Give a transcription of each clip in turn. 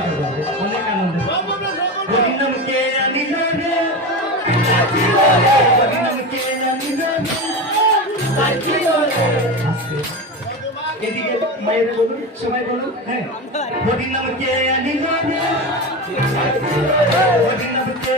অনেক আনন্দ হরিনাম কে আনিল রে হরিনাম কে আস্তে। এদিকে মায়েরা বলুন সবাই বলুন হ্যাঁ হরিনাম কে আনিল রে হরিনাম কে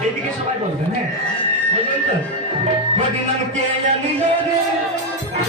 এদিকে সবাই বলবেন হ্যাঁ হরিনাম কে আনিল রে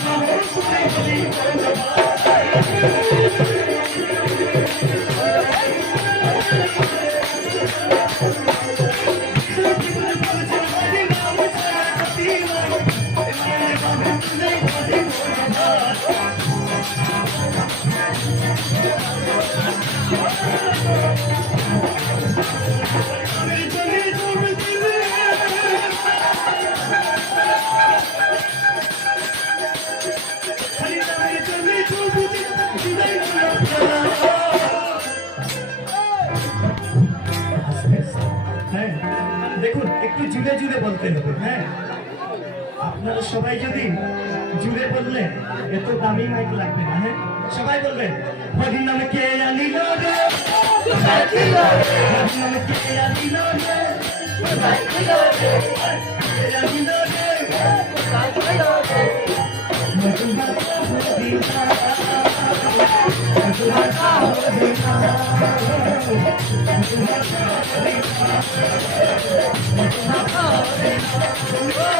আনিল রে হ্যাঁ দেখুন একটু জুড়ে জুড়ে বলতে হবে হ্যাঁ। আপনারা সবাই যদি জুড়ে বললেন এত দামি মাইক লাগবে না হ্যাঁ। সবাই বলবেন হরির নামে কে আনিল রে? হরির নামে কে আনিল রে। হরিনাম,